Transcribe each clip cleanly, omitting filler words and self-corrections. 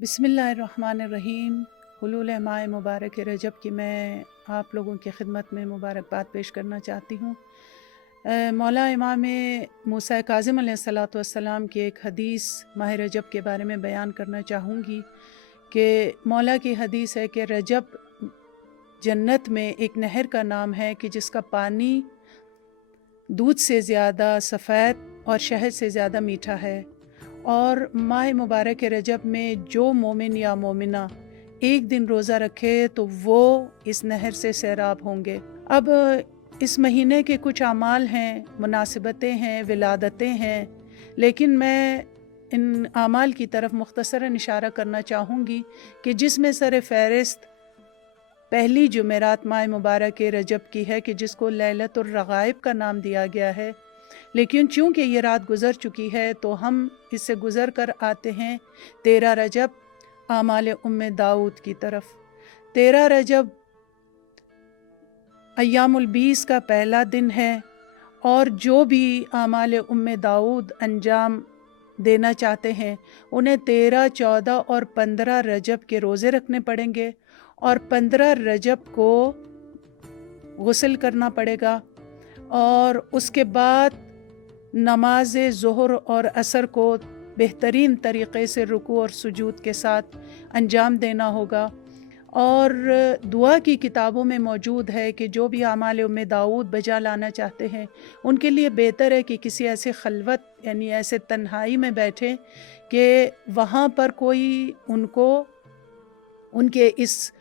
बिस्मिल्लाहिर्रहमानिर्रहीम। हुलूल माह मुबारक रजब की मैं आप लोगों की खिदमत में मुबारकबाद पेश करना चाहती हूँ। मौला इमाम मूसा काज़िम अलैहिस्सलाम की एक हदीस माह रजब के बारे में बयान करना चाहूँगी कि मौला की हदीस है कि रजब जन्नत में एक नहर का नाम है कि जिसका पानी दूध से ज़्यादा सफ़ेद और शहद से ज़्यादा मीठा है। और माह मुबारक रजब में जो मोमिन या मोमिना एक दिन रोज़ा रखे तो वो इस नहर से सैराब होंगे। अब इस महीने के कुछ अमाल हैं, मुनासिबतें हैं, विलादतें हैं, लेकिन मैं इन अमाल की तरफ मुख्तसरन इशारा करना चाहूँगी कि जिसमें सर फ़हरिस्त पहली जुमेरात माह मुबारक रजब की है कि जिसको लैलतुर रग़ाइब का नाम दिया गया है। लेकिन चूँकि ये रात गुज़र चुकी है तो हम इससे गुज़र कर आते हैं 13 रजब आमाल उम्मे दाऊद की तरफ। 13 रजब अय्यामुल बीस का पहला दिन है और जो भी आमाल उम्मे दाऊद अंजाम देना चाहते हैं उन्हें 13, 14 और 15 रजब के रोज़े रखने पड़ेंगे और 15 रजब को गुस्ल करना पड़ेगा और उसके बाद नमाज ज़ोहर और असर को बेहतरीन तरीक़े से रुकू और सुजूद के साथ अंजाम देना होगा। और दुआ की किताबों में मौजूद है कि जो भी आमाल उम्मे दाऊद बजा लाना चाहते हैं उनके लिए बेहतर है कि किसी ऐसे खलवत यानी ऐसे तन्हाई में बैठें कि वहाँ पर कोई उनको उनके इस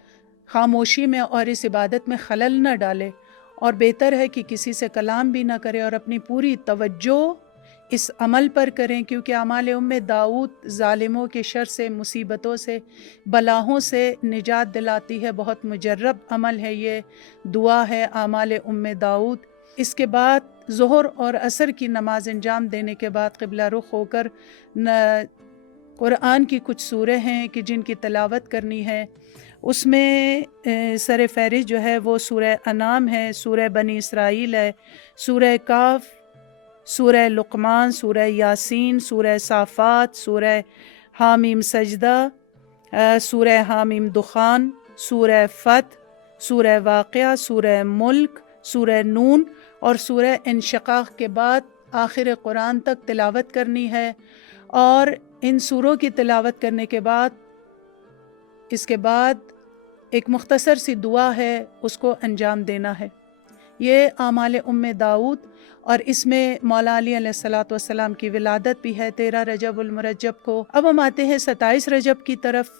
खामोशी में और इस इबादत में खलल न डाले, और बेहतर है कि किसी से कलाम भी ना करें और अपनी पूरी तवज्जो इस अमल पर करें, क्योंकि आमाल उम्मे दाऊद ज़ालिमों के शर से, मुसीबतों से, बलाहों से निजात दिलाती है। बहुत मुजर्रब अमल है ये, दुआ है आमाल उम्मे दाऊद। इसके बाद ज़ोहर और असर की नमाज अंजाम देने के बाद क़िबला रुख होकर कुरान की कुछ सूरह हैं कि जिनकी तिलावत करनी है। उसमें सर फ़हरिस्त जो है वो सूरह अनाम है, सूरह बनी इसराइल है, सूरह काफ, सूरह लुक़मान, सूरह यासीन, सूरह साफ़ात, सूरह हामीम सजदा, सूरह हामीम दुखान, सूरह फ़त, सूरह वाक़िया, सूरह मुल्क, सूरह नून और सूरह इंशिक़ाक़ के बाद आखिर कुरान तक तिलावत करनी है। और इन सूरों की तिलावत करने के बाद इसके बाद एक मुख्तसर सी दुआ है, उसको अंजाम देना है। ये आमाल उम्मे दाऊद और इसमें मौला अली अलैहिस्सलातु वस्सलाम की विलादत भी है 13 रजबुल मुरज्जब को। अब हम आते हैं 27 रजब की तरफ।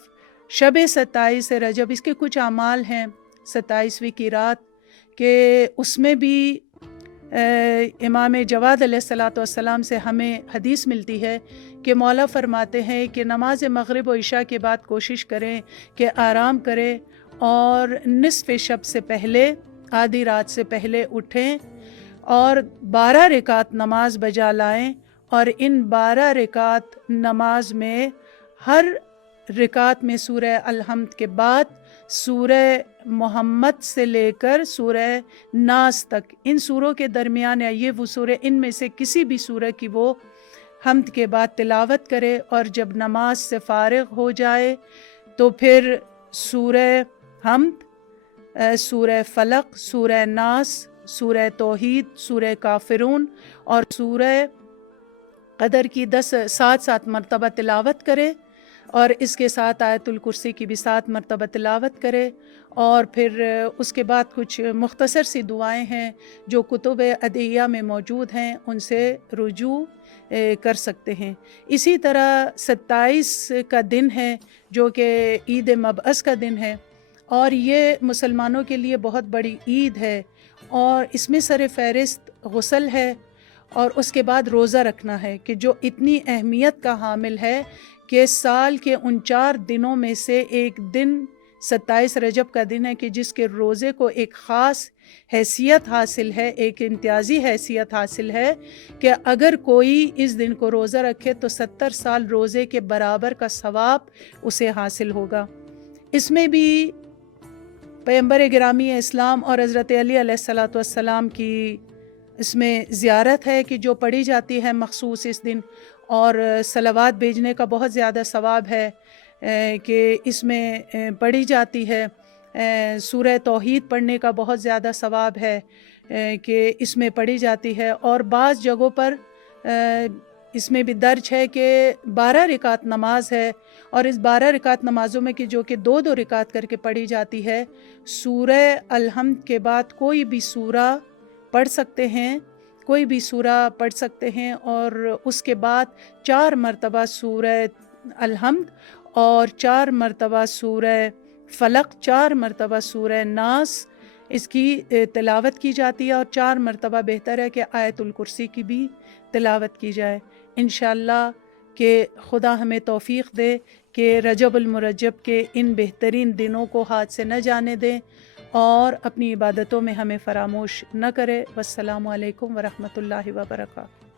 शब 27 रजब इसके कुछ अमाल हैं। 27वीं की रात के उसमें भी इमाम जवाद अलैहिस्सलातु वस्सलाम से हमें हदीस मिलती है कि मौला फरमाते हैं कि नमाज मग़रिब व इशा के बाद कोशिश करें कि आराम करें और निस्फ़ शब से पहले, आधी रात से पहले उठें और 12 रकात नमाज बजा लाएं। और इन 12 रकात नमाज में हर रकात में सूरह अल-हम्द के बाद सूरह मोहम्मद से लेकर सूरह नास तक, इन सूरों के दरमियान या ये वो सूरह, इनमें से किसी भी सूरह की वो हम्द के बाद तिलावत करे। और जब नमाज से फारिग हो जाए तो फिर सूरह हम्द, सूरह फलक, सूरह नास, सूरह तौहीद, सूरह काफिरून और सूरह कदर की 7 मरतबा तिलावत करे और इसके साथ आयतुल कुर्सी की भी 7 मरतबा तिलावत करे। और फिर उसके बाद कुछ मुख्तसर सी दुआएं हैं जो कुतुब अदिया में मौजूद हैं, उनसे रुजू कर सकते हैं। इसी तरह 27 का दिन है जो कि ईद मबअस का दिन है और ये मुसलमानों के लिए बहुत बड़ी ईद है और इसमें सर फ़हरिस्त गुस्ल है और उसके बाद रोज़ा रखना है कि जो इतनी अहमियत का हामिल है कि साल के 49 दिनों में से एक दिन 27 रजब का दिन है कि जिसके रोज़े को एक ख़ास हैसियत हासिल है, एक इम्तियाज़ी हैसियत हासिल है कि अगर कोई इस दिन को रोज़ा रखे तो 70 साल रोज़े के बराबर का सवाब उसे हासिल होगा। इसमें भी पैगंबर गिरामी इस्लाम और हज़रत अली अलैहिस्सलातु वस्सलाम की इसमें ज़ियारत है कि जो पढ़ी जाती है मखसूस इस दिन, और सलावात भेजने का बहुत ज़्यादा सवाब है। کہ اس میں پڑھی جاتی ہے۔ سورہ توحید پڑھنے کا بہت زیادہ ثواب ہے کہ اس میں پڑھی جاتی ہے، اور بعض جگہوں پر اس میں بھی درج ہے کہ 12 رکعت نماز ہے، اور اس 12 رکعت نمازوں میں جو کہ 2 رکعت کر کے پڑھی جاتی ہے، سورہ الحمد کے بعد کوئی بھی سورہ پڑھ سکتے ہیں، کوئی بھی سورہ پڑھ سکتے ہیں، اور اس کے بعد 4 مرتبہ سورہ الحمد، اور 4 مرتبہ سورہ فلق، 4 مرتبہ سورہ ناس اس کی تلاوت کی جاتی ہے، اور 4 مرتبہ بہتر ہے کہ آیت الکرسی کی بھی تلاوت کی جائے۔ انشاءاللہ کہ خدا ہمیں توفیق دے کہ رجب المرجب کے ان بہترین دنوں کو ہاتھ سے نہ جانے دیں، اور اپنی عبادتوں میں ہمیں فراموش نہ کرے۔ والسلام علیکم ورحمۃ اللہ وبرکاتہ۔